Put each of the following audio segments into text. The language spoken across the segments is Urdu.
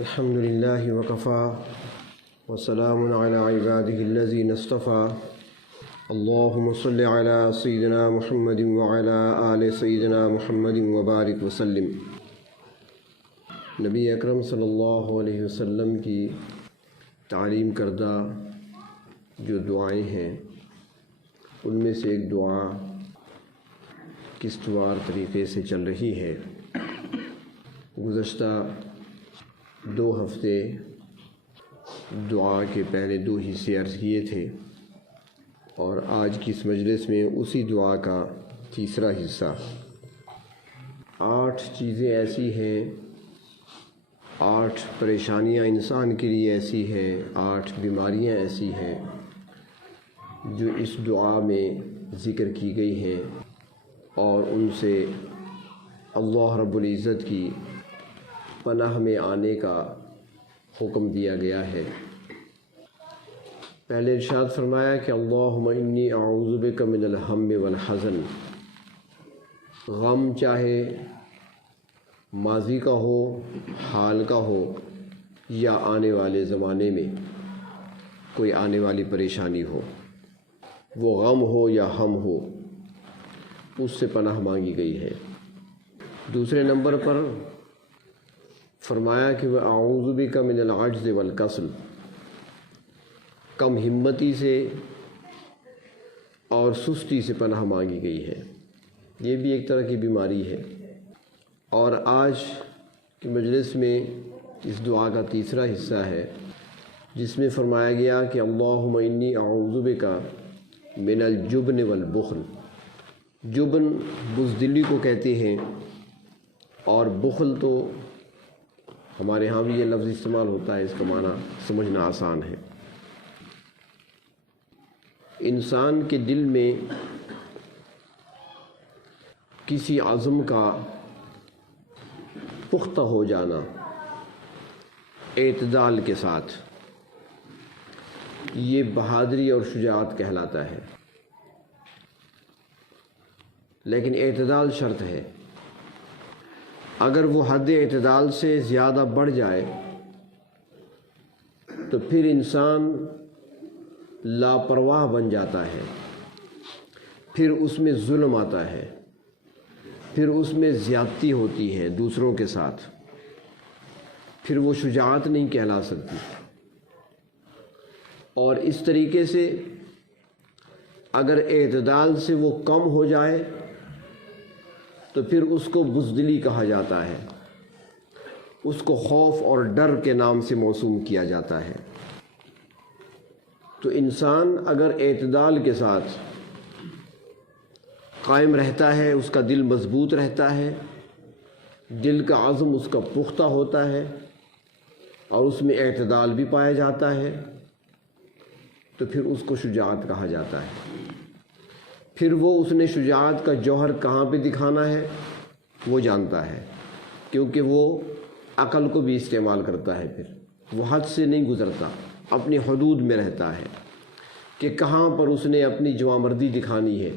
الحمد لله وكفى وسلام على عباده الذين اصطفى اللهم صل على سيدنا محمد وعلى آل سيدنا محمد وبارك وسلم۔ نبی اکرم صلی اللہ علیہ وسلم کی تعلیم کردہ جو دعائیں ہیں ان میں سے ایک دعا قسطوار طریقے سے چل رہی ہے۔ گزشتہ 2 ہفتے دعا کے پہلے 2 حصے عرض کیے تھے اور آج کی اس مجلس میں اسی دعا کا تیسرا حصہ۔ 8 چیزیں ایسی ہیں، 8 پریشانیاں انسان کے لیے ایسی ہیں، 8 بیماریاں ایسی ہیں جو اس دعا میں ذکر کی گئی ہیں اور ان سے اللہ رب العزت کی پناہ میں آنے کا حکم دیا گیا ہے۔ پہلے ارشاد فرمایا کہ اللہم انی اعوذ بک من الہم والحزن، غم چاہے ماضی کا ہو، حال کا ہو یا آنے والے زمانے میں کوئی آنے والی پریشانی ہو، وہ غم ہو یا ہم ہو، اس سے پناہ مانگی گئی ہے۔ دوسرے نمبر پر فرمایا کہ وَأَعُوذُ بِكَ مِنَ الْعَجْزِ وَالْكَسْلِ، کم ہمتی سے اور سستی سے پناہ مانگی گئی ہے۔ یہ بھی ایک طرح کی بیماری ہے۔ اور آج کی مجلس میں اس دعا کا تیسرا حصہ ہے جس میں فرمایا گیا کہ اللہم انی اعوذ بک من الجبن والبخل۔ جبن بزدلی کو کہتے ہیں اور بخل تو ہمارے ہاں بھی یہ لفظ استعمال ہوتا ہے، اس کا معنی سمجھنا آسان ہے۔ انسان کے دل میں کسی عزم کا پختہ ہو جانا اعتدال کے ساتھ، یہ بہادری اور شجاعت کہلاتا ہے، لیکن اعتدال شرط ہے۔ اگر وہ حد اعتدال سے زیادہ بڑھ جائے تو پھر انسان لاپرواہ بن جاتا ہے، پھر اس میں ظلم آتا ہے، پھر اس میں زیادتی ہوتی ہے دوسروں کے ساتھ، پھر وہ شجاعت نہیں کہلا سکتی۔ اور اس طریقے سے اگر اعتدال سے وہ کم ہو جائے تو پھر اس کو بزدلی کہا جاتا ہے، اس کو خوف اور ڈر کے نام سے موسوم کیا جاتا ہے۔ تو انسان اگر اعتدال کے ساتھ قائم رہتا ہے، اس کا دل مضبوط رہتا ہے، دل کا عزم اس کا پختہ ہوتا ہے اور اس میں اعتدال بھی پایا جاتا ہے، تو پھر اس کو شجاعت کہا جاتا ہے۔ پھر وہ اس نے شجاعت کا جوہر کہاں پہ دکھانا ہے وہ جانتا ہے، کیونکہ وہ عقل کو بھی استعمال کرتا ہے، پھر وہ حد سے نہیں گزرتا، اپنی حدود میں رہتا ہے کہ کہاں پر اس نے اپنی جوانمردی دکھانی ہے،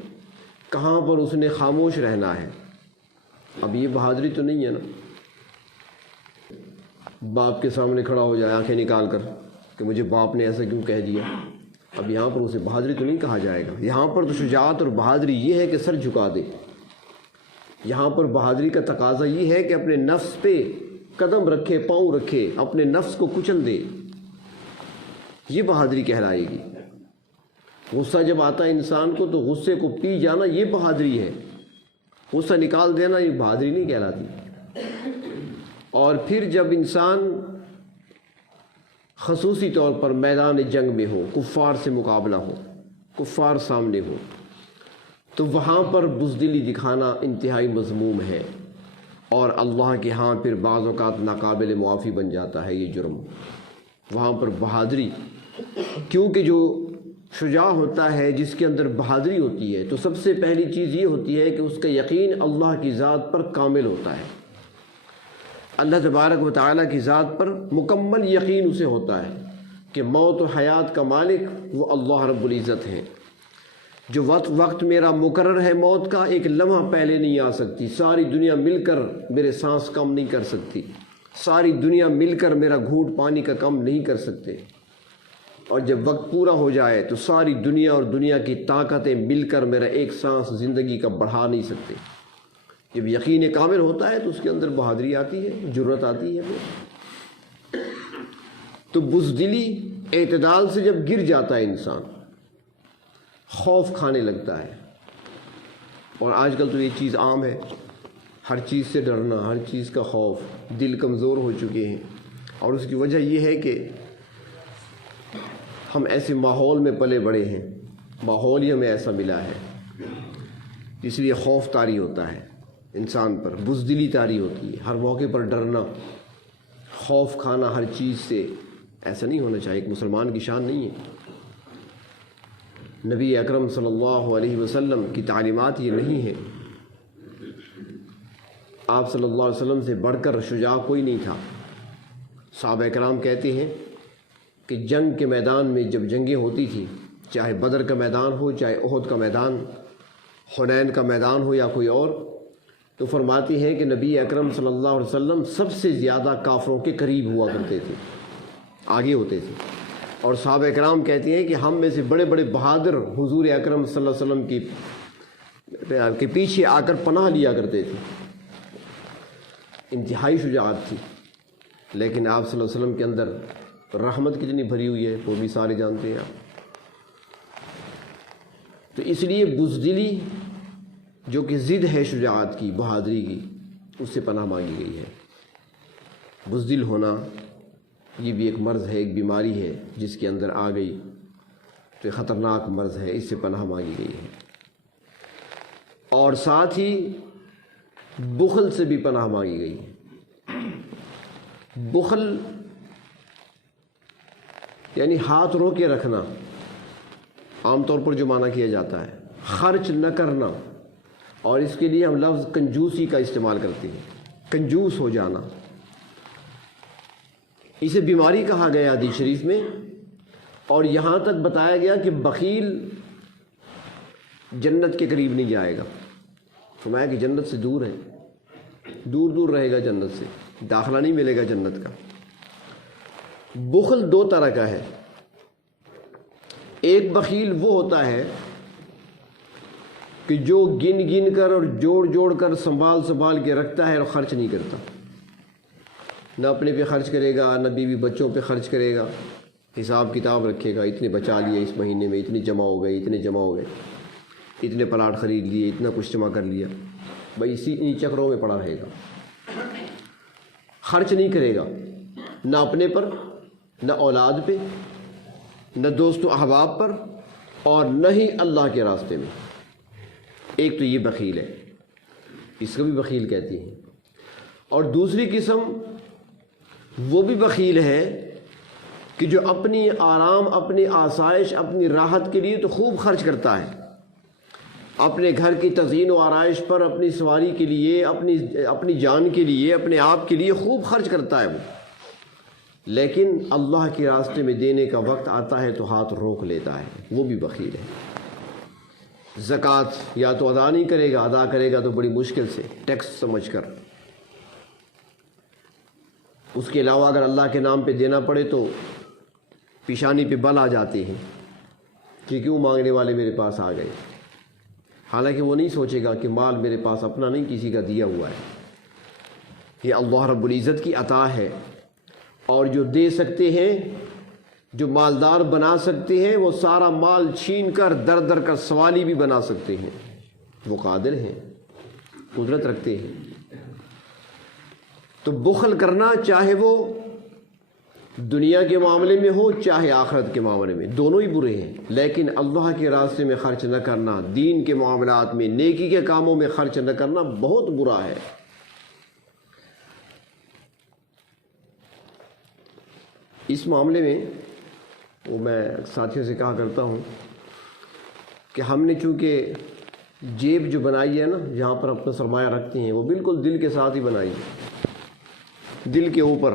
کہاں پر اس نے خاموش رہنا ہے۔ اب یہ بہادری تو نہیں ہے نا، باپ کے سامنے کھڑا ہو جائے آنکھیں نکال کر کہ مجھے باپ نے ایسا کیوں کہہ دیا۔ اب یہاں پر اسے بہادری تو نہیں کہا جائے گا۔ یہاں پر تو شجاعت اور بہادری یہ ہے کہ سر جھکا دے۔ یہاں پر بہادری کا تقاضا یہ ہے کہ اپنے نفس پہ قدم رکھے، پاؤں رکھے، اپنے نفس کو کچل دے، یہ بہادری کہلائے گی۔ غصہ جب آتا ہے انسان کو تو غصے کو پی جانا یہ بہادری ہے، غصہ نکال دینا یہ بہادری نہیں کہلاتی۔ اور پھر جب انسان خصوصی طور پر میدان جنگ میں ہو، کفار سے مقابلہ ہو، کفار سامنے ہو، تو وہاں پر بزدلی دکھانا انتہائی مذموم ہے اور اللہ کے ہاں پھر بعض اوقات ناقابل معافی بن جاتا ہے یہ جرم۔ وہاں پر بہادری، کیونکہ جو شجاع ہوتا ہے، جس کے اندر بہادری ہوتی ہے، تو سب سے پہلی چیز یہ ہوتی ہے کہ اس کا یقین اللہ کی ذات پر کامل ہوتا ہے، اللہ تبارک و تعالیٰ کی ذات پر مکمل یقین اسے ہوتا ہے کہ موت و حیات کا مالک وہ اللہ رب العزت ہے۔ جو وقت میرا مقرر ہے موت کا، ایک لمحہ پہلے نہیں آ سکتی، ساری دنیا مل کر میرے سانس کم نہیں کر سکتی، ساری دنیا مل کر میرا گھونٹ پانی کا کم نہیں کر سکتے، اور جب وقت پورا ہو جائے تو ساری دنیا اور دنیا کی طاقتیں مل کر میرا ایک سانس زندگی کا بڑھا نہیں سکتے۔ جب یقین کامل ہوتا ہے تو اس کے اندر بہادری آتی ہے، جرأت آتی ہے۔ تو بزدلی اعتدال سے جب گر جاتا ہے انسان، خوف کھانے لگتا ہے، اور آج کل تو یہ چیز عام ہے، ہر چیز سے ڈرنا، ہر چیز کا خوف، دل کمزور ہو چکے ہیں، اور اس کی وجہ یہ ہے کہ ہم ایسے ماحول میں پلے بڑے ہیں، ماحول ہی ہمیں ایسا ملا ہے، اس لیے خوف طاری ہوتا ہے انسان پر، بزدلی طاری ہوتی ہے، ہر موقع پر ڈرنا، خوف کھانا ہر چیز سے، ایسا نہیں ہونا چاہیے، ایک مسلمان کی شان نہیں ہے۔ نبی اکرم صلی اللہ علیہ وسلم کی تعلیمات یہ نہیں ہے۔ آپ صلی اللہ علیہ وسلم سے بڑھ کر شجاع کوئی نہیں تھا۔ صحابہ کرام کہتے ہیں کہ جنگ کے میدان میں جب جنگیں ہوتی تھیں، چاہے بدر کا میدان ہو، چاہے احد کا میدان، حنین کا میدان ہو یا کوئی اور، تو فرماتی ہیں کہ نبی اکرم صلی اللہ علیہ وسلم سب سے زیادہ کافروں کے قریب ہوا کرتے تھے، آگے ہوتے تھے، اور صحابہ کرام کہتے ہیں کہ ہم میں سے بڑے بڑے بہادر حضور اکرم صلی اللہ علیہ وسلم کے پیچھے آ کر پناہ لیا کرتے تھے۔ انتہائی شجاعت تھی، لیکن آپ صلی اللہ علیہ وسلم کے اندر رحمت کتنی بھری ہوئی ہے وہ بھی سارے جانتے ہیں آپ۔ تو اس لیے بزدلی جو کہ ضد ہے شجاعت کی، بہادری کی، اس سے پناہ مانگی گئی ہے۔ بزدل ہونا یہ بھی ایک مرض ہے، ایک بیماری ہے، جس کے اندر آ گئی تو ایک خطرناک مرض ہے، اس سے پناہ مانگی گئی ہے۔ اور ساتھ ہی بخل سے بھی پناہ مانگی گئی ہے۔ بخل یعنی ہاتھ رو کے رکھنا، عام طور پر جو معنی کیا جاتا ہے، خرچ نہ کرنا، اور اس کے لیے ہم لفظ کنجوسی کا استعمال کرتے ہیں، کنجوس ہو جانا، اسے بیماری کہا گیا حدیث شریف میں، اور یہاں تک بتایا گیا کہ بخیل جنت کے قریب نہیں جائے گا، فرمایا کہ جنت سے دور ہے، دور دور رہے گا جنت سے، داخلہ نہیں ملے گا جنت کا۔ بخل دو طرح کا ہے، ایک بخیل وہ ہوتا ہے کہ جو گن گن کر اور جوڑ جوڑ کر سنبھال کے رکھتا ہے اور خرچ نہیں کرتا، نہ اپنے پہ خرچ کرے گا، نہ بیوی بچوں پہ خرچ کرے گا، حساب کتاب رکھے گا، اتنے بچا لیے اس مہینے میں، اتنے جمع ہو گئے، اتنے جمع ہو گئے، اتنے پلاٹ خرید لیے، اتنا کچھ جمع کر لیا، بھائی انہی چکروں میں پڑا رہے گا، خرچ نہیں کرے گا، نہ اپنے پر، نہ اولاد پہ، نہ دوست و احباب پر، اور نہ ہی اللہ کے راستے میں۔ ایک تو یہ بخیل ہے، اس کو بھی بخیل کہتی ہیں، اور دوسری قسم وہ بھی بخیل ہے کہ جو اپنی آرام، اپنی آسائش، اپنی راحت کے لیے تو خوب خرچ کرتا ہے، اپنے گھر کی تزئین و آرائش پر، اپنی سواری کے لیے، اپنی جان کے لیے، اپنے آپ کے لیے خوب خرچ کرتا ہے وہ، لیکن اللہ کے راستے میں دینے کا وقت آتا ہے تو ہاتھ روک لیتا ہے، وہ بھی بخیل ہے۔ زکوٰۃ یا تو ادا نہیں کرے گا، ادا کرے گا تو بڑی مشکل سے، ٹیکس سمجھ کر، اس کے علاوہ اگر اللہ کے نام پہ دینا پڑے تو پیشانی پہ بل آ جاتے ہیں کہ کیوں مانگنے والے میرے پاس آ گئے، حالانکہ وہ نہیں سوچے گا کہ مال میرے پاس اپنا نہیں، کسی کا دیا ہوا ہے، یہ اللہ رب العزت کی عطا ہے، اور جو دے سکتے ہیں، جو مالدار بنا سکتے ہیں، وہ سارا مال چھین کر در در کا سوالی بھی بنا سکتے ہیں، وہ قادر ہیں، قدرت رکھتے ہیں۔ تو بخل کرنا، چاہے وہ دنیا کے معاملے میں ہو، چاہے آخرت کے معاملے میں، دونوں ہی برے ہیں، لیکن اللہ کے راستے میں خرچ نہ کرنا، دین کے معاملات میں، نیکی کے کاموں میں خرچ نہ کرنا بہت برا ہے۔ اس معاملے میں وہ میں ساتھیوں سے کہا کرتا ہوں کہ ہم نے چونکہ جیب جو بنائی ہے نا، جہاں پر اپنا سرمایہ رکھتے ہیں، وہ بالکل دل کے ساتھ ہی بنائی ہے، دل کے اوپر،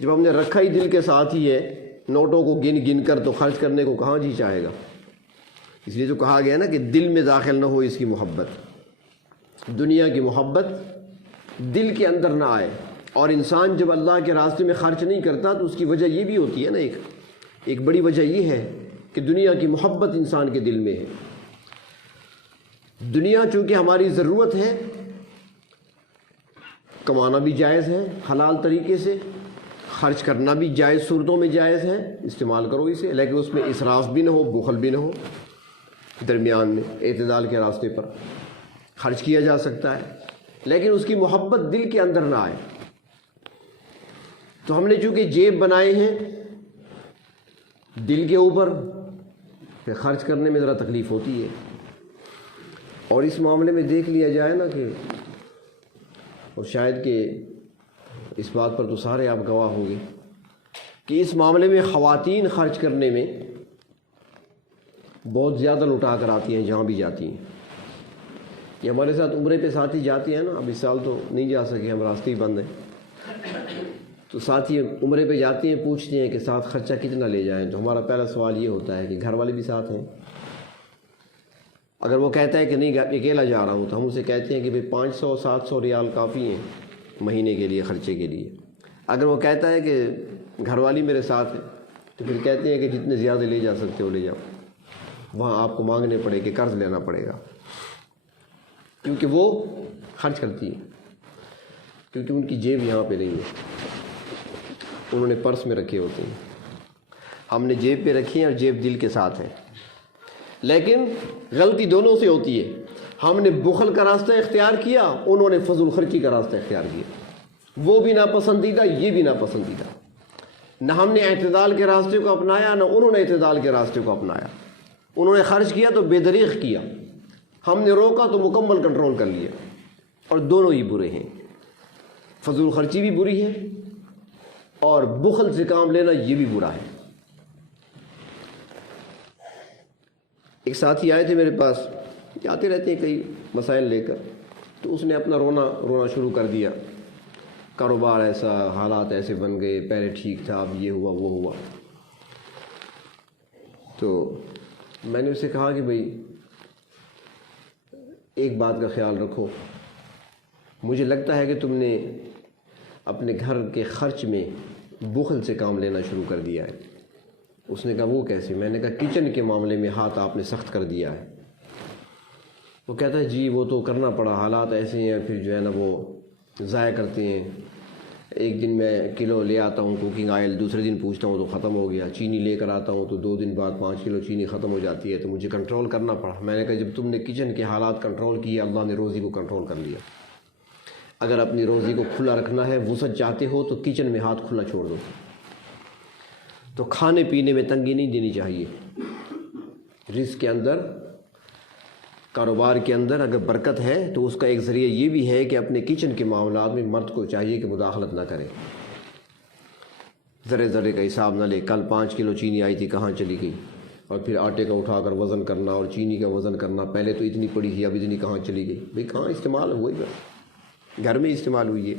جب ہم نے رکھا ہی دل کے ساتھ ہی ہے، نوٹوں کو گن گن کر تو خرچ کرنے کو کہاں جی چاہے گا، اس لیے جو کہا گیا نا کہ دل میں داخل نہ ہو اس کی محبت، دنیا کی محبت دل کے اندر نہ آئے، اور انسان جب اللہ کے راستے میں خرچ نہیں کرتا تو اس کی وجہ یہ بھی ہوتی ہے نا، ایک بڑی وجہ یہ ہے کہ دنیا کی محبت انسان کے دل میں ہے۔ دنیا چونکہ ہماری ضرورت ہے، کمانا بھی جائز ہے حلال طریقے سے، خرچ کرنا بھی جائز صورتوں میں جائز ہے، استعمال کرو اسے، لیکن اس میں اسراف بھی نہ ہو، بخل بھی نہ ہو، درمیان میں اعتدال کے راستے پر خرچ کیا جا سکتا ہے، لیکن اس کی محبت دل کے اندر نہ آئے۔ تو ہم نے چونکہ جیب بنائے ہیں دل کے اوپر، پھر خرچ کرنے میں ذرا تکلیف ہوتی ہے۔ اور اس معاملے میں دیکھ لیا جائے نا کہ، اور شاید کہ اس بات پر تو سارے آپ گواہ ہوں گے کہ اس معاملے میں خواتین خرچ کرنے میں بہت زیادہ لٹا کر آتی ہیں جہاں بھی جاتی ہیں۔ یہ ہمارے ساتھ عمرے پہ ساتھی جاتے ہیں نا، اب اس سال تو نہیں جا سکے، ہم راستے ہی بند ہیں، تو ساتھی عمرے پہ جاتے ہیں، پوچھتے ہیں کہ ساتھ خرچہ کتنا لے جائیں، تو ہمارا پہلا سوال یہ ہوتا ہے کہ گھر والے بھی ساتھ ہیں؟ اگر وہ کہتا ہے کہ نہیں اکیلا جا رہا ہوں، تو ہم اسے کہتے ہیں کہ بھئی 500-700 ریال کافی ہیں مہینے کے لیے خرچے کے لیے۔ اگر وہ کہتا ہے کہ گھر والی میرے ساتھ ہے، تو پھر کہتے ہیں کہ جتنے زیادہ لے جا سکتے ہو لے جاؤ، وہاں آپ کو مانگنے پڑے کہ قرض لینا پڑے گا، کیونکہ وہ خرچ کرتی ہے، کیونکہ ان کی جیب یہاں پہ نہیں ہے، انہوں نے پرس میں رکھے ہوتے ہیں، ہم نے جیب پہ رکھی ہیں اور جیب دل کے ساتھ ہے۔ لیکن غلطی دونوں سے ہوتی ہے، ہم نے بخل کا راستہ اختیار کیا، انہوں نے فضول خرچی کا راستہ اختیار کیا، وہ بھی ناپسندیدہ، یہ بھی ناپسندیدہ۔ نہ ہم نے اعتدال کے راستے کو اپنایا، نہ انہوں نے اعتدال کے راستے کو اپنایا۔ انہوں نے خرچ کیا تو بے دریغ کیا، ہم نے روکا تو مکمل کنٹرول کر لیا، اور دونوں ہی برے ہیں۔ فضول خرچی بھی بری ہے اور بخل سے کام لینا یہ بھی برا ہے۔ ایک ساتھی آئے تھے میرے پاس، آتے رہتے ہیں کئی مسائل لے کر، تو اس نے اپنا رونا شروع کر دیا، کاروبار ایسا، حالات ایسے بن گئے، پہلے ٹھیک تھا، اب یہ ہوا وہ ہوا۔ تو میں نے اسے کہا کہ بھئی ایک بات کا خیال رکھو، مجھے لگتا ہے کہ تم نے اپنے گھر کے خرچ میں بخل سے کام لینا شروع کر دیا ہے۔ اس نے کہا وہ کیسے؟ میں نے کہا کچن کے معاملے میں ہاتھ آپ نے سخت کر دیا ہے۔ وہ کہتا ہے جی وہ تو کرنا پڑا، حالات ایسے ہیں، پھر جو ہے نا وہ ضائع کرتے ہیں، ایک دن میں کلو لے آتا ہوں کوکنگ آئل، دوسرے دن پوچھتا ہوں تو ختم ہو گیا، چینی لے کر آتا ہوں تو 2 دن بعد 5 کلو چینی ختم ہو جاتی ہے، تو مجھے کنٹرول کرنا پڑا۔ میں نے کہا جب تم نے کچن کے حالات کنٹرول کیے، اللہ نے روزی کو کنٹرول کر لیا۔ اگر اپنی روزی کو کھلا رکھنا ہے، وسعت چاہتے ہو تو کچن میں ہاتھ کھلا چھوڑ دو۔ تو کھانے پینے میں تنگی نہیں دینی چاہیے۔ رزق کے اندر، کاروبار کے اندر اگر برکت ہے تو اس کا ایک ذریعہ یہ بھی ہے کہ اپنے کچن کے معاملات میں مرد کو چاہیے کہ مداخلت نہ کرے، ذرے ذرے کا حساب نہ لے، کل 5 کلو چینی آئی تھی کہاں چلی گئی، اور پھر آٹے کا اٹھا کر وزن کرنا اور چینی کا وزن کرنا، پہلے تو اتنی پڑی تھی اب اتنی کہاں چلی گئی، بھئی کہاں استعمال ہوئی، گھر میں استعمال ہوئی ہے۔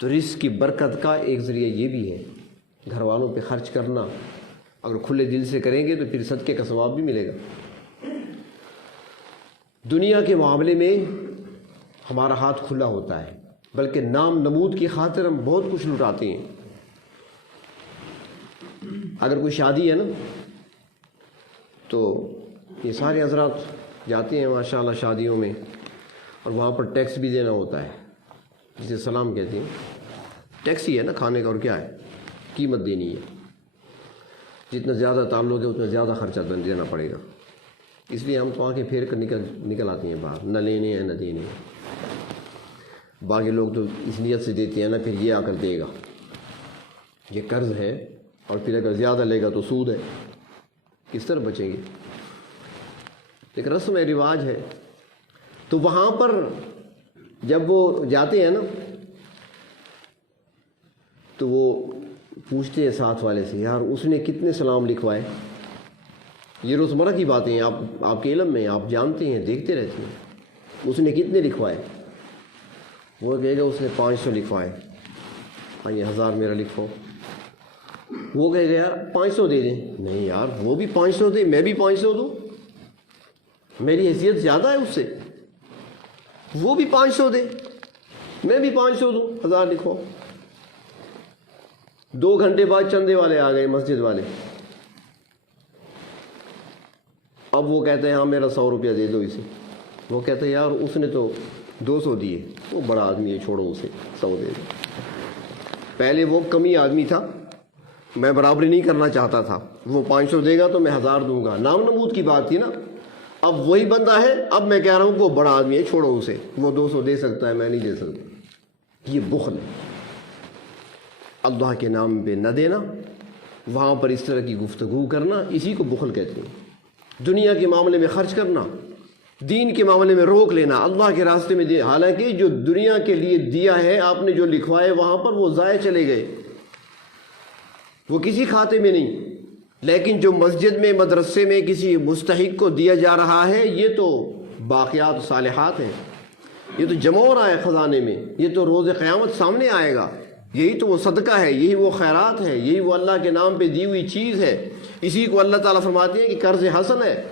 تو رزق کی برکت کا ایک ذریعہ یہ بھی ہے، گھر والوں پہ خرچ کرنا اگر کھلے دل سے کریں گے تو پھر صدقے کا ثواب بھی ملے گا۔ دنیا کے معاملے میں ہمارا ہاتھ کھلا ہوتا ہے، بلکہ نام نمود کی خاطر ہم بہت کچھ لٹاتے ہیں۔ اگر کوئی شادی ہے نا تو یہ سارے حضرات جاتے ہیں ماشاءاللہ شادیوں میں، اور وہاں پر ٹیکس بھی دینا ہوتا ہے، جسے سلام کہتے ہیں، ٹیکس ہی ہے نا کھانے کا، اور کیا ہے، قیمت دینی ہے، جتنا زیادہ تعلق ہے اتنا زیادہ خرچہ دینا پڑے گا۔ اس لیے ہم تو آنکھیں پھیر کر نکل آتے ہیں باہر، نہ لینے ہیں نہ دینے ہیں۔ باقی لوگ تو اس نیت سے دیتے ہیں نا، پھر یہ آ کر دے گا، یہ قرض ہے، اور پھر اگر زیادہ لے گا تو سود ہے، کس طرح بچیں گے؟ ایک رسم رواج ہے۔ تو وہاں پر جب وہ جاتے ہیں نا تو وہ پوچھتے ہیں ساتھ والے سے، یار اس نے کتنے سلام لکھوائے؟ یہ روزمرہ کی باتیں ہیں، آپ کے علم میں، آپ جانتے ہیں، دیکھتے رہتے ہیں، اس نے کتنے لکھوائے؟ وہ کہے گا اس نے 500 لکھوائے۔ ہاں یہ 1000 میرا لکھو۔ وہ کہے گا یار 500 دے دیں۔ نہیں یار وہ بھی 500 دے، میں بھی 500 دوں، میری حیثیت زیادہ ہے اس سے، وہ بھی 500 دے۔ میں بھی 500 دوں، 1000 لکھو۔ 2 گھنٹے بعد چندے والے آ گئے، مسجد والے۔ اب وہ کہتے ہیں ہاں میرا 100 روپیہ دے دو اسے۔ وہ کہتے ہیں یار اس نے تو 200 دیے، وہ بڑا آدمی ہے، چھوڑو اسے، 100 دے دو۔ پہلے وہ کمی آدمی تھا، میں برابری نہیں کرنا چاہتا تھا، وہ 500 دے گا تو میں 1000 دوں گا، نام نمود کی بات تھی نا۔ اب وہی بندہ ہے، اب میں کہہ رہا ہوں کہ وہ بڑا آدمی ہے، چھوڑو اسے، وہ 200 دے سکتا ہے، میں نہیں دے سکتا۔ یہ بخل ہے، اللہ کے نام پہ نہ دینا، وہاں پر اس طرح کی گفتگو کرنا، اسی کو بخل کہتے ہیں۔ دنیا کے معاملے میں خرچ کرنا، دین کے معاملے میں روک لینا، اللہ کے راستے میں دے، حالانکہ جو دنیا کے لیے دیا ہے آپ نے، جو لکھوائے وہاں پر، وہ ضائع چلے گئے، وہ کسی کھاتے میں نہیں۔ لیکن جو مسجد میں، مدرسے میں کسی مستحق کو دیا جا رہا ہے، یہ تو باقیات صالحات ہیں، یہ تو جمع ہو رہا ہے خزانے میں، یہ تو روز قیامت سامنے آئے گا، یہی تو وہ صدقہ ہے، یہی وہ خیرات ہے، یہی وہ اللہ کے نام پہ دی ہوئی چیز ہے۔ اسی کو اللہ تعالیٰ فرماتے ہیں کہ قرض حسن ہے،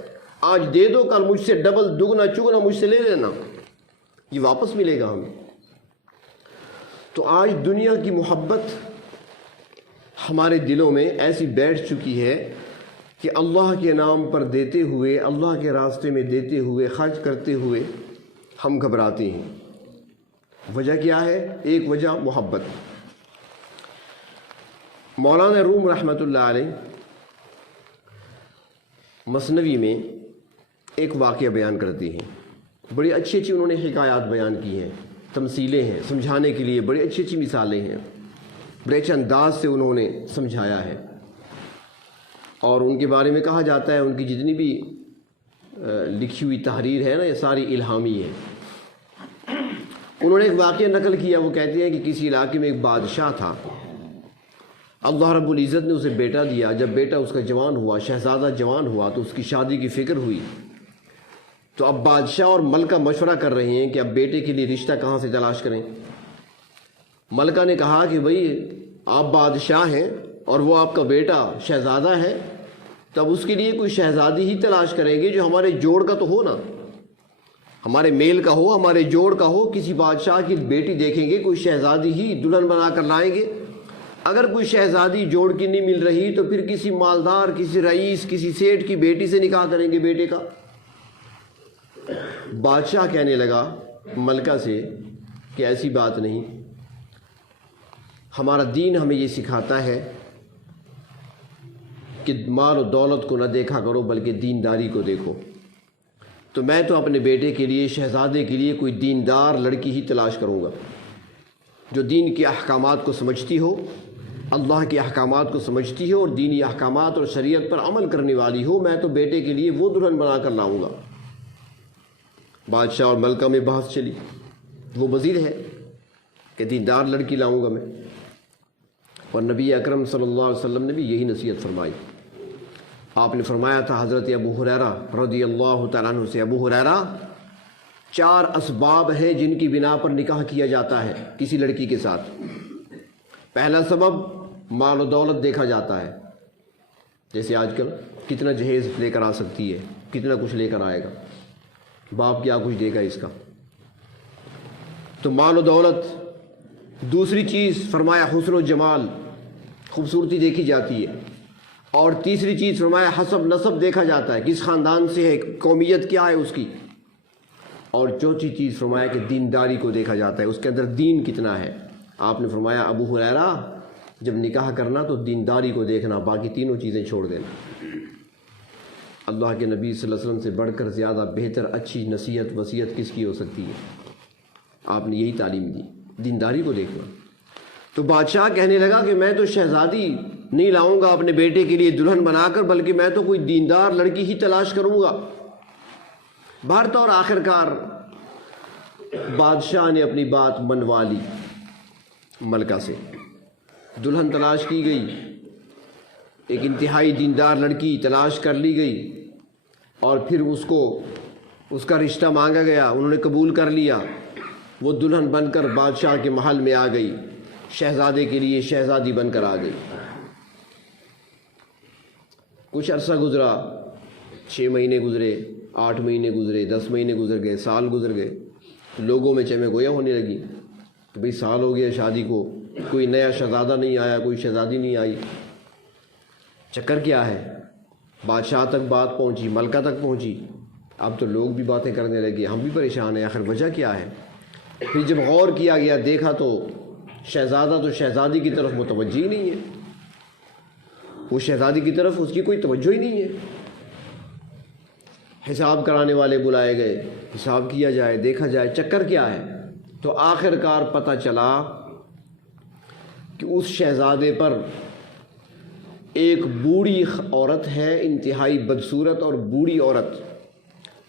آج دے دو، کل مجھ سے ڈبل دگنا چگنا مجھ سے لے لینا، یہ واپس ملے گا ہمیں۔ تو آج دنیا کی محبت ہمارے دلوں میں ایسی بیٹھ چکی ہے کہ اللہ کے نام پر دیتے ہوئے، اللہ کے راستے میں دیتے ہوئے، خرچ کرتے ہوئے ہم گھبراتے ہیں۔ وجہ کیا ہے؟ ایک وجہ محبت۔ مولانا روم رحمۃ اللہ علیہ مثنوی میں ایک واقعہ بیان کرتے ہیں، بڑی اچھی اچھی انہوں نے حکایات بیان کی ہیں، تمثیلیں ہیں، سمجھانے کے لیے بڑی اچھی اچھی مثالیں ہیں، بڑے اچھے انداز سے انہوں نے سمجھایا ہے۔ اور ان کے بارے میں کہا جاتا ہے ان کی جتنی بھی لکھی ہوئی تحریر ہے نا، یہ ساری الہامی ہے۔ انہوں نے ایک واقعہ نقل کیا، وہ کہتے ہیں کہ کسی علاقے میں ایک بادشاہ تھا، اللہ رب العزت نے اسے بیٹا دیا۔ جب بیٹا اس کا جوان ہوا، شہزادہ جوان ہوا، تو اس کی شادی کی فکر ہوئی۔ تو اب بادشاہ اور ملکہ مشورہ کر رہے ہیں کہ اب بیٹے کے لیے رشتہ کہاں سے تلاش کریں۔ ملکہ نے کہا کہ بھئی آپ بادشاہ ہیں اور وہ آپ کا بیٹا شہزادہ ہے، تب اس کے لیے کوئی شہزادی ہی تلاش کریں گے جو ہمارے جوڑ کا تو ہو نا، ہمارے میل کا ہو، ہمارے جوڑ کا ہو۔ کسی بادشاہ کی بیٹی دیکھیں گے، کوئی شہزادی ہی دلہن بنا کر لائیں گے۔ اگر کوئی شہزادی جوڑ کی نہیں مل رہی تو پھر کسی مالدار، کسی رئیس، کسی سیٹھ کی بیٹی سے نکاح کریں گے بیٹے کا۔ بادشاہ کہنے لگا ملکہ سے کہ ایسی بات نہیں، ہمارا دین ہمیں یہ سکھاتا ہے کہ مال و دولت کو نہ دیکھا کرو بلکہ دینداری کو دیکھو۔ تو میں تو اپنے بیٹے کے لیے، شہزادے کے لیے کوئی دیندار لڑکی ہی تلاش کروں گا، جو دین کے احکامات کو سمجھتی ہو، اللہ کے احکامات کو سمجھتی ہو اور دینی احکامات اور شریعت پر عمل کرنے والی ہو۔ میں تو بیٹے کے لیے وہ دلہن بنا کر لاؤں گا۔ بادشاہ اور ملکہ میں بحث چلی، وہ وزیر ہے کہ دیندار لڑکی لاؤں گا میں، اور نبی اکرم صلی اللہ علیہ وسلم نے بھی یہی نصیحت فرمائی۔ آپ نے فرمایا تھا حضرت ابو ہریرہ رضی اللہ تعالیٰ عنہ سے، ابو ہریرہ 4 اسباب ہیں جن کی بنا پر نکاح کیا جاتا ہے کسی لڑکی کے ساتھ۔ پہلا سبب مال و دولت دیکھا جاتا ہے، جیسے آج کل کتنا جہیز لے کر آ سکتی ہے، کتنا کچھ لے کر آئے گا، باپ کیا کچھ دے گا اس کا، تو مال و دولت۔ دوسری چیز فرمایا حسن و جمال، خوبصورتی دیکھی جاتی ہے۔ اور تیسری چیز فرمایا حسب نسب دیکھا جاتا ہے، کس خاندان سے ہے، قومیت کیا ہے اس کی۔ اور چوتھی چیز فرمایا کہ دینداری کو دیکھا جاتا ہے، اس کے اندر دین کتنا ہے۔ آپ نے فرمایا ابو ہریرہ جب نکاح کرنا تو دینداری کو دیکھنا، باقی تینوں چیزیں چھوڑ دینا۔ اللہ کے نبی صلی اللہ علیہ وسلم سے بڑھ کر زیادہ بہتر اچھی نصیحت وصیت کس کی ہو سکتی ہے؟ آپ نے یہی تعلیم دی، دینداری کو دیکھنا۔ تو بادشاہ کہنے لگا کہ میں تو شہزادی نہیں لاؤں گا اپنے بیٹے کے لیے دلہن بنا کر، بلکہ میں تو کوئی دیندار لڑکی ہی تلاش کروں گا۔ بہرحال اور آخرکار بادشاہ نے اپنی بات منوا لی ملکہ سے، دلہن تلاش کی گئی، ایک انتہائی دیندار لڑکی تلاش کر لی گئی، اور پھر اس کا رشتہ مانگا گیا، انہوں نے قبول کر لیا۔ وہ دلہن بن کر بادشاہ کے محل میں آ گئی، شہزادے کے لیے شہزادی بن کر آ گئی۔ کچھ عرصہ گزرا، 6 مہینے گزرے، 8 مہینے گزرے، 10 مہینے گزر گئے، سال گزر گئے، لوگوں میں چہمہ گویا ہونے لگی۔ کہ بھئی سال ہو گیا شادی کو، کوئی نیا شہزادہ نہیں آیا، کوئی شہزادی نہیں آئی، چکر کیا ہے؟ بادشاہ تک بات پہنچی، ملکہ تک پہنچی، اب تو لوگ بھی باتیں کرنے لگے، ہم بھی پریشان ہیں، آخر وجہ کیا ہے؟ پھر جب غور کیا گیا، دیکھا تو شہزادہ تو شہزادی کی طرف متوجہ ہی نہیں ہے، وہ شہزادی کی طرف اس کی کوئی توجہ ہی نہیں ہے۔ حساب کرانے والے بلائے گئے، حساب کیا جائے، دیکھا جائے چکر کیا ہے، تو آخر کار پتہ چلا کہ اس شہزادے پر ایک بوڑھی عورت ہے، انتہائی بدصورت اور بوڑھی عورت،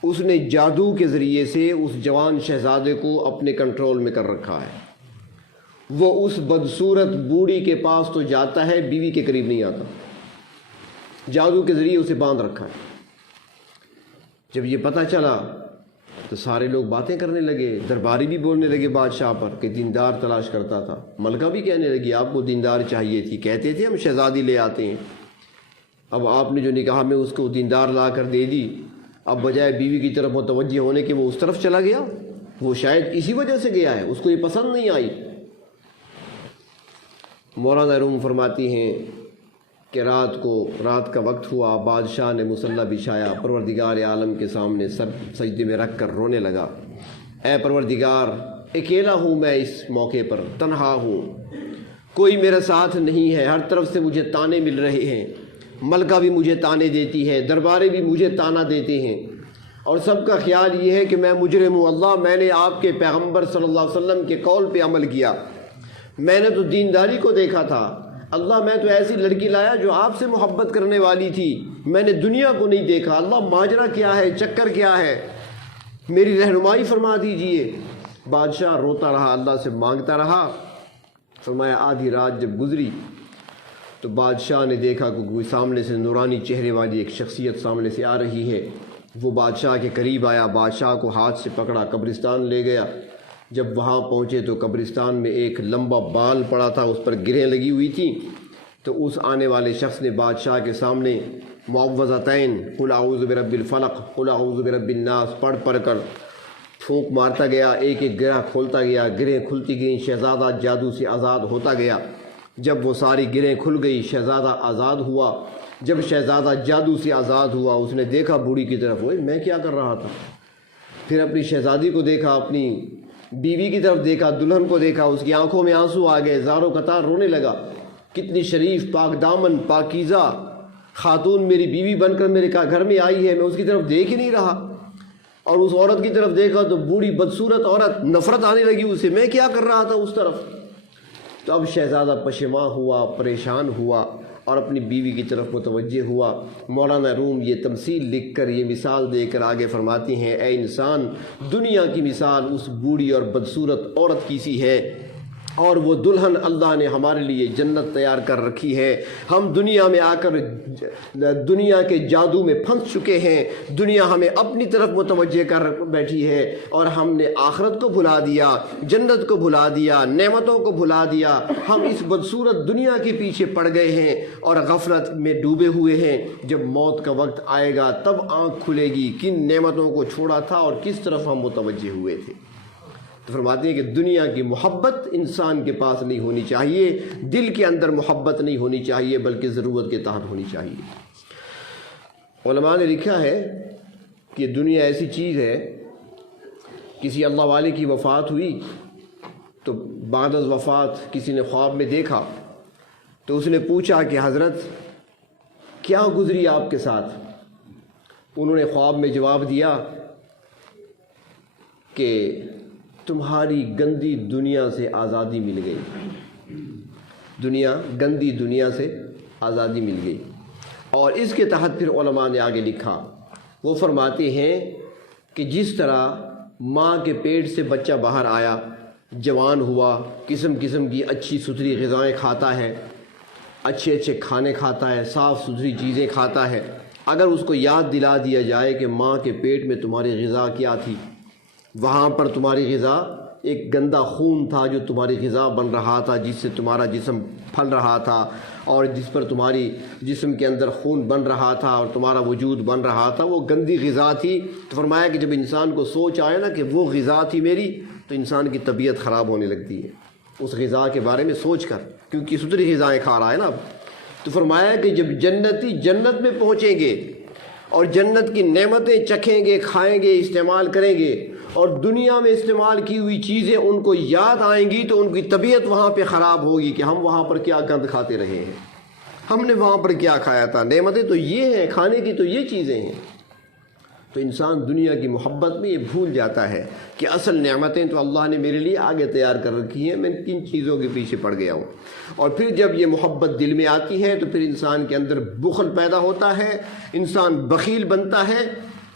اس نے جادو کے ذریعے سے اس جوان شہزادے کو اپنے کنٹرول میں کر رکھا ہے۔ وہ اس بدصورت بوڑھی کے پاس تو جاتا ہے، بیوی کے قریب نہیں آتا، جادو کے ذریعے اسے باندھ رکھا ہے۔ جب یہ پتہ چلا تو سارے لوگ باتیں کرنے لگے، درباری بھی بولنے لگے بادشاہ پر کہ دیندار تلاش کرتا تھا، ملکہ بھی کہنے لگی آپ کو دیندار چاہیے تھی، کہتے تھے ہم شہزادی لے آتے ہیں، اب آپ نے جو نکاح میں اس کو دیندار لا کر دے دی، اب بجائے بیوی کی طرف متوجہ ہونے کے وہ اس طرف چلا گیا، وہ شاید اسی وجہ سے گیا ہے، اس کو یہ پسند نہیں آئی۔ مولانا روم فرماتی ہیں کہ رات کا وقت ہوا، بادشاہ نے مصلی بچھایا، پروردگار عالم کے سامنے سر سجدے میں رکھ کر رونے لگا، اے پروردگار اکیلا ہوں میں، اس موقع پر تنہا ہوں، کوئی میرا ساتھ نہیں ہے، ہر طرف سے مجھے تانے مل رہے ہیں، ملکہ بھی مجھے تانے دیتی ہے، درباری بھی مجھے تانا دیتے ہیں، اور سب کا خیال یہ ہے کہ میں مجرم ہوں، اللہ میں نے آپ کے پیغمبر صلی اللہ علیہ وسلم کے قول پہ عمل کیا، میں نے تو دینداری کو دیکھا تھا، اللہ میں تو ایسی لڑکی لایا جو آپ سے محبت کرنے والی تھی، میں نے دنیا کو نہیں دیکھا، اللہ ماجرا کیا ہے، چکر کیا ہے، میری رہنمائی فرما دیجئے۔ بادشاہ روتا رہا، اللہ سے مانگتا رہا۔ فرمایا آدھی رات جب گزری تو بادشاہ نے دیکھا کہ کوئی سامنے سے نورانی چہرے والی ایک شخصیت سامنے سے آ رہی ہے، وہ بادشاہ کے قریب آیا، بادشاہ کو ہاتھ سے پکڑا، قبرستان لے گیا۔ جب وہاں پہنچے تو قبرستان میں ایک لمبا بال پڑا تھا، اس پر گرہیں لگی ہوئی تھیں، تو اس آنے والے شخص نے بادشاہ کے سامنے معوذتین قل اعوذ برب الفلق قل اعوذ برب الناس پڑھ کر پھونک مارتا گیا، ایک ایک گرہ کھولتا گیا، گرہیں کھلتی گئیں، شہزادہ جادو سے آزاد ہوتا گیا۔ جب وہ ساری گرہیں کھل گئی، شہزادہ آزاد ہوا۔ جب شہزادہ جادو سے آزاد ہوا، اس نے دیکھا بوڑھی کی طرف، اوئے میں کیا کر رہا تھا، پھر اپنی شہزادی کو دیکھا، اپنی بیوی کی طرف دیکھا، دلہن کو دیکھا، اس کی آنکھوں میں آنسو آ گئے، زار و قطار رونے لگا، کتنی شریف پاک دامن پاکیزہ خاتون میری بیوی بن کر میرے گھر میں آئی ہے، میں اس کی طرف دیکھ ہی نہیں رہا، اور اس عورت کی طرف دیکھا تو بوڑھی بدصورت عورت، نفرت آنے لگی اسے، میں کیا کر رہا تھا اس طرف۔ تو اب شہزادہ پشیمان ہوا، پریشان ہوا، اور اپنی بیوی کی طرف متوجہ ہوا۔ مولانا روم یہ تمثیل لکھ کر، یہ مثال دے کر آگے فرماتی ہیں، اے انسان، دنیا کی مثال اس بوڑھی اور بدصورت عورت کی سی ہے، اور وہ دلہن اللہ نے ہمارے لیے جنت تیار کر رکھی ہے۔ ہم دنیا میں آ کر دنیا کے جادو میں پھنس چکے ہیں، دنیا ہمیں اپنی طرف متوجہ کر بیٹھی ہے، اور ہم نے آخرت کو بھلا دیا، جنت کو بھلا دیا، نعمتوں کو بھلا دیا، ہم اس بدصورت دنیا کے پیچھے پڑ گئے ہیں اور غفلت میں ڈوبے ہوئے ہیں۔ جب موت کا وقت آئے گا تب آنکھ کھلے گی، کن نعمتوں کو چھوڑا تھا اور کس طرف ہم متوجہ ہوئے تھے۔ تو فرماتے ہیں کہ دنیا کی محبت انسان کے پاس نہیں ہونی چاہیے، دل کے اندر محبت نہیں ہونی چاہیے، بلکہ ضرورت کے تحت ہونی چاہیے۔ علماء نے لکھا ہے کہ دنیا ایسی چیز ہے، کسی اللہ والے کی وفات ہوئی تو بعد از وفات کسی نے خواب میں دیکھا، تو اس نے پوچھا کہ حضرت کیا گزری آپ کے ساتھ؟ انہوں نے خواب میں جواب دیا کہ تمہاری گندی دنیا سے آزادی مل گئی، گندی دنیا سے آزادی مل گئی۔ اور اس کے تحت پھر علماء نے آگے لکھا، وہ فرماتے ہیں کہ جس طرح ماں کے پیٹ سے بچہ باہر آیا، جوان ہوا، قسم قسم کی اچھی ستھری غذائیں کھاتا ہے، اچھے اچھے کھانے کھاتا ہے، صاف ستھری چیزیں کھاتا ہے، اگر اس کو یاد دلا دیا جائے کہ ماں کے پیٹ میں تمہاری غذا کیا تھی، وہاں پر تمہاری غذا ایک گندا خون تھا جو تمہاری غذا بن رہا تھا، جس سے تمہارا جسم پھل رہا تھا، اور جس پر تمہاری جسم کے اندر خون بن رہا تھا اور تمہارا وجود بن رہا تھا، وہ گندی غذا تھی۔ تو فرمایا کہ جب انسان کو سوچ آئے نا کہ وہ غذا تھی میری، تو انسان کی طبیعت خراب ہونے لگتی ہے اس غذا کے بارے میں سوچ کر، کیونکہ ستری غذائیں کھا رہا ہے نا اب۔ تو فرمایا کہ جب جنتی جنت میں پہنچیں گے اور جنت کی نعمتیں چکھیں گے، کھائیں گے، استعمال کریں گے، اور دنیا میں استعمال کی ہوئی چیزیں ان کو یاد آئیں گی، تو ان کی طبیعت وہاں پہ خراب ہوگی کہ ہم وہاں پر کیا گند کھاتے رہے ہیں، ہم نے وہاں پر کیا کھایا تھا، نعمتیں تو یہ ہیں، کھانے کی تو یہ چیزیں ہیں۔ تو انسان دنیا کی محبت میں یہ بھول جاتا ہے کہ اصل نعمتیں تو اللہ نے میرے لیے آگے تیار کر رکھی ہیں، میں کن چیزوں کے پیچھے پڑ گیا ہوں۔ اور پھر جب یہ محبت دل میں آتی ہے تو پھر انسان کے اندر بخل پیدا ہوتا ہے، انسان بخیل بنتا ہے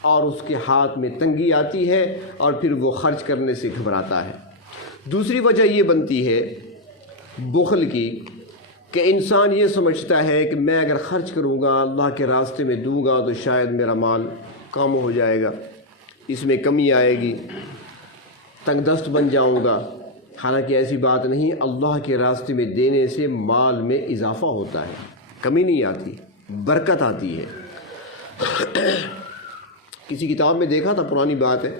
اور اس کے ہاتھ میں تنگی آتی ہے اور پھر وہ خرچ کرنے سے گھبراتا ہے۔ دوسری وجہ یہ بنتی ہے بخل کی کہ انسان یہ سمجھتا ہے کہ میں اگر خرچ کروں گا، اللہ کے راستے میں دوں گا تو شاید میرا مال کم ہو جائے گا، اس میں کمی آئے گی، تنگ دست بن جاؤں گا۔ حالانکہ ایسی بات نہیں، اللہ کے راستے میں دینے سے مال میں اضافہ ہوتا ہے، کمی نہیں آتی، برکت آتی ہے۔ کسی کتاب میں دیکھا تھا، پرانی بات ہے،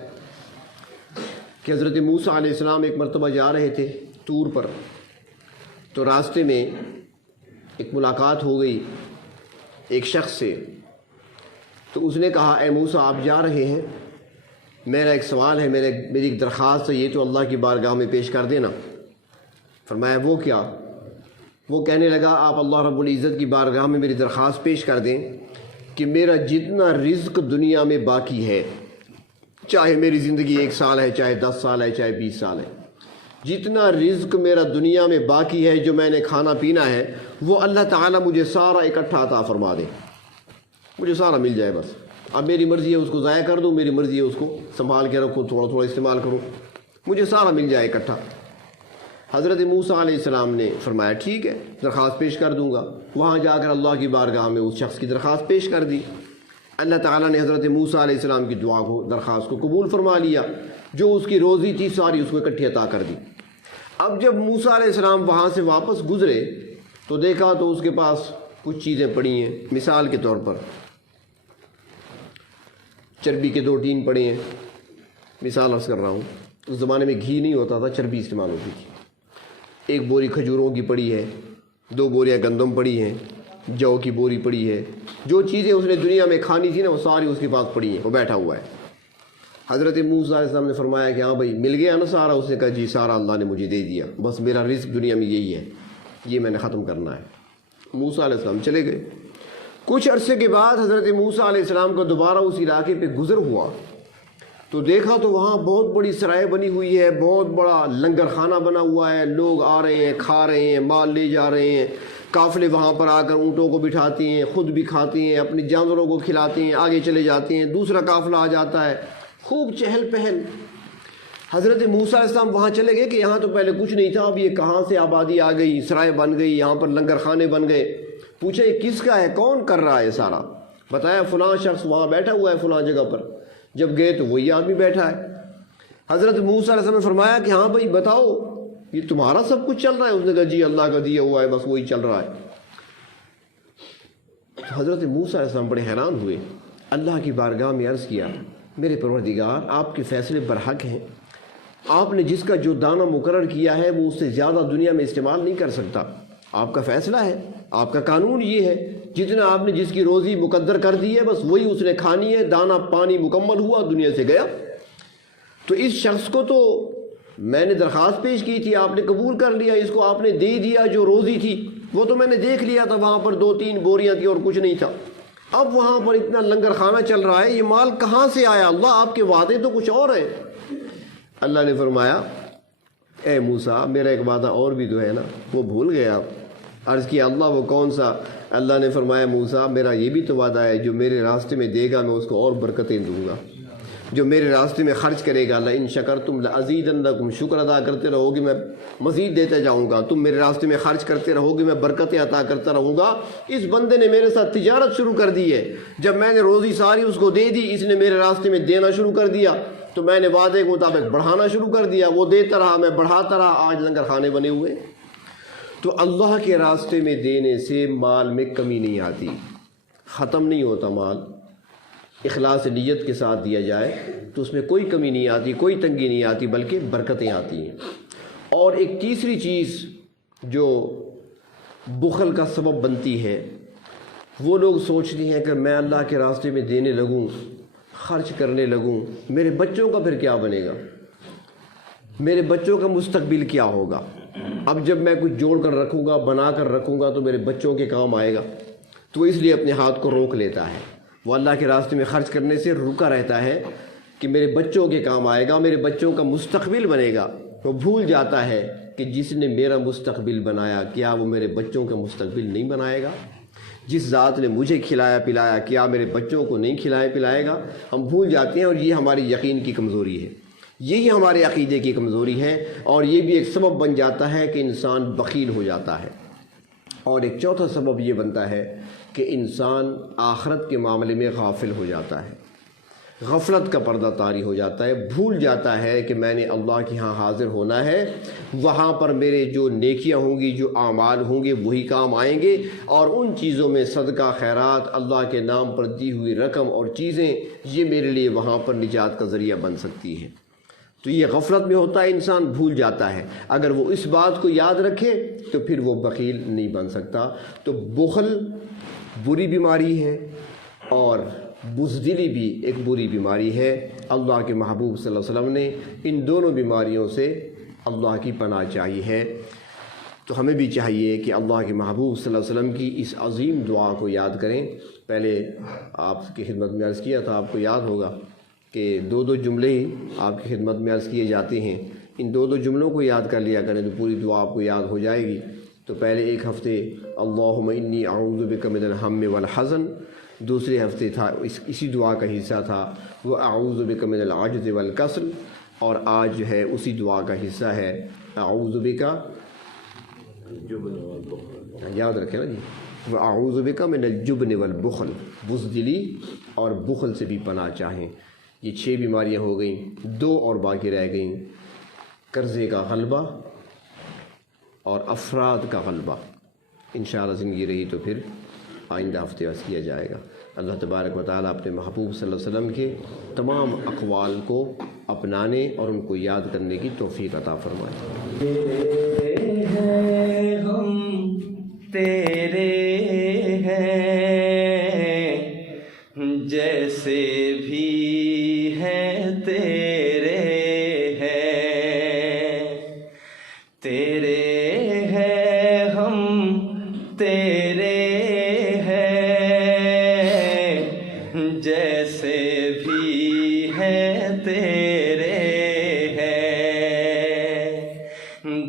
کہ حضرت موسیٰ علیہ السلام ایک مرتبہ جا رہے تھے طور پر، تو راستے میں ایک ملاقات ہو گئی ایک شخص سے۔ تو اس نے کہا اے موسیٰ آپ جا رہے ہیں، میرا ایک سوال ہے، میری ایک درخواست ہے، یہ تو اللہ کی بارگاہ میں پیش کر دینا۔ فرمایا وہ کیا؟ وہ کہنے لگا آپ اللہ رب العزت کی بارگاہ میں میری درخواست پیش کر دیں کہ میرا جتنا رزق دنیا میں باقی ہے، چاہے میری زندگی 1 سال ہے، چاہے 10 سال ہے، چاہے 20 سال ہے، جتنا رزق میرا دنیا میں باقی ہے جو میں نے کھانا پینا ہے، وہ اللہ تعالیٰ مجھے سارا اکٹھا عطا فرما دے، مجھے سارا مل جائے بس۔ اب میری مرضی ہے اس کو ضائع کر دوں، میری مرضی ہے اس کو سنبھال کے رکھوں، تھوڑا تھوڑا استعمال کروں، مجھے سارا مل جائے اکٹھا۔ حضرت موسیٰ علیہ السلام نے فرمایا ٹھیک ہے، درخواست پیش کر دوں گا۔ وہاں جا کر اللہ کی بارگاہ میں اس شخص کی درخواست پیش کر دی۔ اللہ تعالیٰ نے حضرت موسیٰ علیہ السلام کی دعا کو، درخواست کو قبول فرما لیا، جو اس کی روزی تھی ساری اس کو اکٹھی عطا کر دی۔ اب جب موسیٰ علیہ السلام وہاں سے واپس گزرے تو دیکھا تو اس کے پاس کچھ چیزیں پڑی ہیں، مثال کے طور پر چربی کے 2 ٹین پڑے ہیں، مثال عرض کر رہا ہوں، اس زمانے میں گھی نہیں ہوتا تھا، چربی استعمال ہوتی تھی۔ 1 بوری کھجوروں کی پڑی ہے، 2 بوریاں گندم پڑی ہیں، جو کی بوری پڑی ہے، جو چیزیں اس نے دنیا میں کھانی تھی نا وہ ساری اس کے پاس پڑی ہیں، وہ بیٹھا ہوا ہے۔ حضرت موسیٰ علیہ السلام نے فرمایا کہ ہاں بھائی مل گیا نا سارا؟ اس نے کہا جی سارا اللہ نے مجھے دے دیا، بس میرا رزق دنیا میں یہی ہے، یہ میں نے ختم کرنا ہے۔ موسیٰ علیہ السلام چلے گئے۔ کچھ عرصے کے بعد حضرت موسیٰ علیہ السلام کو دوبارہ اس علاقے پہ گزر ہوا تو دیکھا تو وہاں بہت بڑی سرائے بنی ہوئی ہے، بہت بڑا لنگر خانہ بنا ہوا ہے، لوگ آ رہے ہیں، کھا رہے ہیں، مال لے جا رہے ہیں، قافلے وہاں پر آ کر اونٹوں کو بٹھاتے ہیں، خود بھی کھاتے ہیں، اپنے جانوروں کو کھلاتے ہیں، آگے چلے جاتے ہیں، دوسرا قافلہ آ جاتا ہے، خوب چہل پہل۔ حضرت موسیٰ علیہ السلام وہاں چلے گئے کہ یہاں تو پہلے کچھ نہیں تھا، اب یہ کہاں سے آبادی آ گئی، سرائے بن گئی، یہاں پر لنگر خانے بن گئے۔ پوچھا یہ کس کا ہے، کون کر رہا ہے سارا؟ بتایا فلاں شخص وہاں بیٹھا ہوا ہے فلاں جگہ پر۔ جب گئے تو وہی آدمی بیٹھا ہے۔ حضرت موسیٰ علیہ السلام نے فرمایا کہ ہاں بھائی بتاؤ یہ تمہارا سب کچھ چل رہا ہے؟ اس نے کہا جی اللہ کا دیا ہوا ہے، بس وہی چل رہا ہے۔ حضرت موسیٰ علیہ السلام بڑے حیران ہوئے، اللہ کی بارگاہ میں عرض کیا میرے پروردگار آپ کے فیصلے برحق ہیں، آپ نے جس کا جو دانہ مقرر کیا ہے وہ اس سے زیادہ دنیا میں استعمال نہیں کر سکتا، آپ کا فیصلہ ہے، آپ کا قانون یہ ہے، جتنا آپ نے جس کی روزی مقدر کر دی ہے بس وہی اس نے کھانی ہے، دانہ پانی مکمل ہوا دنیا سے گیا۔ تو اس شخص کو تو میں نے درخواست پیش کی تھی، آپ نے قبول کر لیا، اس کو آپ نے دے دیا جو روزی تھی، وہ تو میں نے دیکھ لیا تھا، وہاں پر 2-3 بوریاں تھی اور کچھ نہیں تھا، اب وہاں پر اتنا لنگر خانہ چل رہا ہے، یہ مال کہاں سے آیا؟ اللہ آپ کے وعدے تو کچھ اور ہیں۔ اللہ نے فرمایا اے موسیٰ میرا ایک وعدہ اور بھی تو ہے نا، وہ بھول گئے آپ؟ عرض کیا اللہ وہ کون سا؟ اللہ نے فرمایا موسیٰ میرا یہ بھی تو وعدہ ہے، جو میرے راستے میں دے گا میں اس کو اور برکتیں دوں گا، جو میرے راستے میں خرچ کرے گا لئن شکرتم لأزیدنکم، شکر ادا کرتے رہو گے میں مزید دیتے جاؤں گا، تم میرے راستے میں خرچ کرتے رہو گے میں برکتیں عطا کرتا رہوں گا۔ اس بندے نے میرے ساتھ تجارت شروع کر دی ہے، جب میں نے روزی ساری اس کو دے دی، اس نے میرے راستے میں دینا شروع کر دیا، تو میں نے وعدے کے مطابق بڑھانا شروع کر دیا، وہ دیتا رہا میں بڑھاتا رہا، آج لنگر خانے بنے ہوئے۔ تو اللہ کے راستے میں دینے سے مال میں کمی نہیں آتی، ختم نہیں ہوتا مال، اخلاص نیت کے ساتھ دیا جائے تو اس میں کوئی کمی نہیں آتی، کوئی تنگی نہیں آتی، بلکہ برکتیں آتی ہیں۔ اور ایک تیسری چیز جو بخل کا سبب بنتی ہے، وہ لوگ سوچتے ہیں کہ میں اللہ کے راستے میں دینے لگوں، خرچ کرنے لگوں، میرے بچوں کا پھر کیا بنے گا، میرے بچوں کا مستقبل کیا ہوگا، اب جب میں کچھ جوڑ کر رکھوں گا، بنا کر رکھوں گا تو میرے بچوں کے کام آئے گا، تو اس لیے اپنے ہاتھ کو روک لیتا ہے۔ وہ اللہ کے راستے میں خرچ کرنے سے رکا رہتا ہے کہ میرے بچوں کے کام آئے گا، میرے بچوں کا مستقبل بنے گا۔ وہ بھول جاتا ہے کہ جس نے میرا مستقبل بنایا، کیا وہ میرے بچوں کا مستقبل نہیں بنائے گا؟ جس ذات نے مجھے کھلایا پلایا، کیا میرے بچوں کو نہیں کھلائے پلائے گا؟ ہم بھول جاتے ہیں، اور یہ ہماری یقین کی کمزوری ہے، یہی ہمارے عقیدے کی کمزوری ہے، اور یہ بھی ایک سبب بن جاتا ہے کہ انسان بخیل ہو جاتا ہے۔ اور ایک چوتھا سبب یہ بنتا ہے کہ انسان آخرت کے معاملے میں غافل ہو جاتا ہے، غفلت کا پردہ طاری ہو جاتا ہے، بھول جاتا ہے کہ میں نے اللہ کے ہاں حاضر ہونا ہے، وہاں پر میرے جو نیکیاں ہوں گی، جو اعمال ہوں گے، وہی کام آئیں گے، اور ان چیزوں میں صدقہ، خیرات، اللہ کے نام پر دی ہوئی رقم اور چیزیں، یہ میرے لیے وہاں پر نجات کا ذریعہ بن سکتی ہیں۔ تو یہ غفلت میں ہوتا ہے، انسان بھول جاتا ہے۔ اگر وہ اس بات کو یاد رکھے تو پھر وہ بخیل نہیں بن سکتا۔ تو بخل بری بیماری ہے، اور بزدلی بھی ایک بری بیماری ہے۔ اللہ کے محبوب صلی اللہ علیہ وسلم نے ان دونوں بیماریوں سے اللہ کی پناہ چاہی ہے۔ تو ہمیں بھی چاہیے کہ اللہ کے محبوب صلی اللہ علیہ وسلم کی اس عظیم دعا کو یاد کریں۔ پہلے آپ کی خدمت میں عرض کیا تھا، آپ کو یاد ہوگا کہ دو جملے ہی آپ کی خدمت میں عرض کیے جاتے ہیں، ان دو جملوں کو یاد کر لیا کریں تو پوری دعا آپ کو یاد ہو جائے گی۔ تو پہلے ایک ہفتے اللہم انی اعوذ بک من الہم والحزن، دوسرے ہفتے تھا اسی دعا کا حصہ تھا وہ اعوذ بک من العجز والکسل، اور آج جو ہے اسی دعا کا حصہ ہے اعوذ بک، یاد رکھیں نا جی، واعوذ بک من الجبن والبخل، بزدلی اور بخل سے بھی پناہ چاہیں۔ یہ 6 بیماریاں ہو گئیں، 2 اور باقی رہ گئیں، قرضے کا غلبہ اور افراد کا غلبہ۔ انشاءاللہ زندگی رہی تو پھر آئندہ ہفتے وقت کیا جائے گا۔ اللہ تبارک و تعالیٰ اپنے محبوب صلی اللہ علیہ وسلم کے تمام اقوال کو اپنانے اور ان کو یاد کرنے کی توفیق عطا فرمائے۔ تیرے ہیں ہم، تیرے ہیں، جیسے بھی ہیں تیرے ہیں، تیرے ہیں ہم، تیرے جیسے بھی ہیں تیرے ہیں،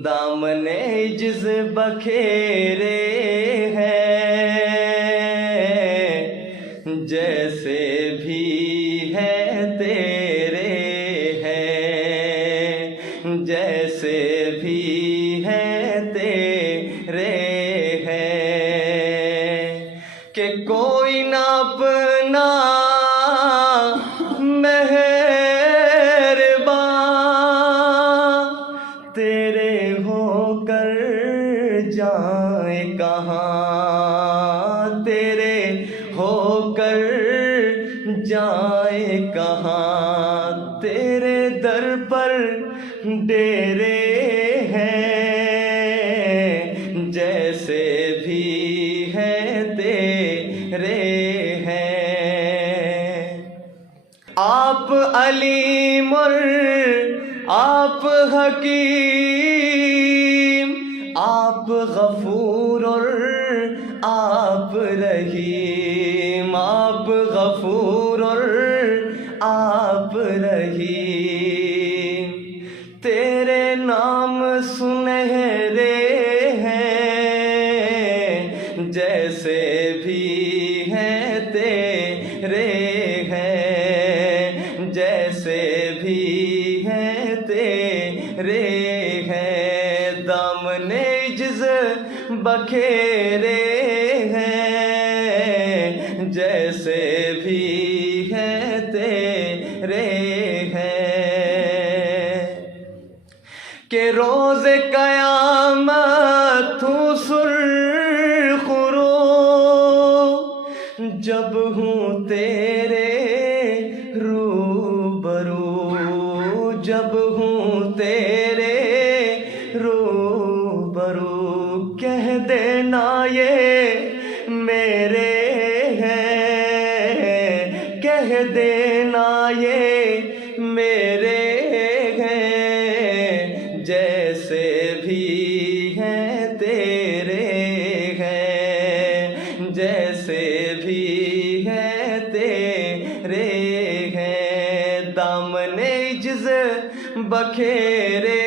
دامن عجز بکھیرے ہیں، جیسے بھی ہیں تیرے ہیں، جیسے بھی ہیں تیرے ہیں، کہ کوئی نہ اپنا تیرے ہو کر جائیں کہاں، تیرے ہو کر جائیں کہاں، تیرے در پر ڈیرے ہیں، جیسے بھی ہیں تیرے ہیں۔ آپ علیم اور آپ حکیم، آپ غفور اور آپ رحیم، آپ غفور اور آپ رحیم، تیرے نام سنہرے ہیں، جیسے بھی ہیں تیرے ہیں، جیسے بھی ہیں تیرے ہیں، دامن عجز بکھیرے ہیں، جیسے بھی ہیں تیرے ہیں، کہ روز قیامت تو سرخ رو جب ہوں تیرے میرے ہیں، کہہ دینا یہ میرے ہیں، جیسے بھی ہیں تیرے ہیں، جیسے بھی ہیں تیرے ہیں، دامن عجز بکھیرے